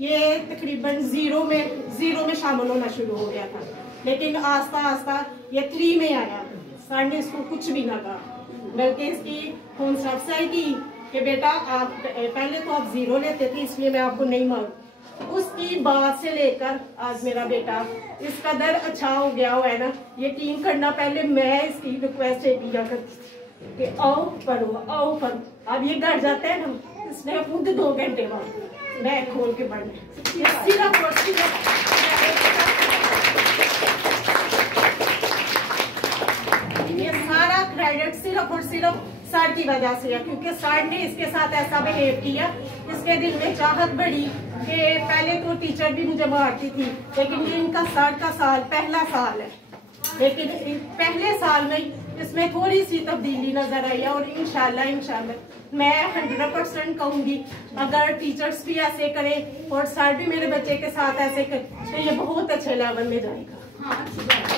ये तकरीबन जीरो में शामिल होना शुरू हो गया था, लेकिन आस्ता आस्ता ये 3 में आया। सर ने इसको कुछ भी ना कहा, बल्कि इसकी हौसला अफजाई की कि बेटा आप पहले तो आप 0 लेते थे, इसलिए मैं आपको नहीं मांग। उसकी बात से लेकर आज मेरा बेटा इस कदर अच्छा हो गया हुआ है ना, यकीन करना। पहले मैं इसकी रिक्वेस्ट किया करती थी कि आओ पढ़ो। अब ये घर जाता है ना, इसने खुद 2 घंटे बाद बैग खोल के पढ़ने। सिर्फ और सिर्फ ये सारा क्रेडिट सिर्फ और सिर्फ सर की वजह से है, क्योंकि सर ने इसके साथ ऐसा बिहेव किया। इसके दिल में चाहत बढ़ी कि पहले तो टीचर भी मुझे मारती थी, लेकिन ये इनका सर का साल पहला साल है, लेकिन पहले साल में इसमें थोड़ी सी तब्दीली नजर आई है। और इंशाल्लाह मैं 100% कहूंगी, अगर टीचर्स भी ऐसे करें और सर भी मेरे बच्चे के साथ ऐसे करें तो ये बहुत अच्छे लेवल में जाएगा।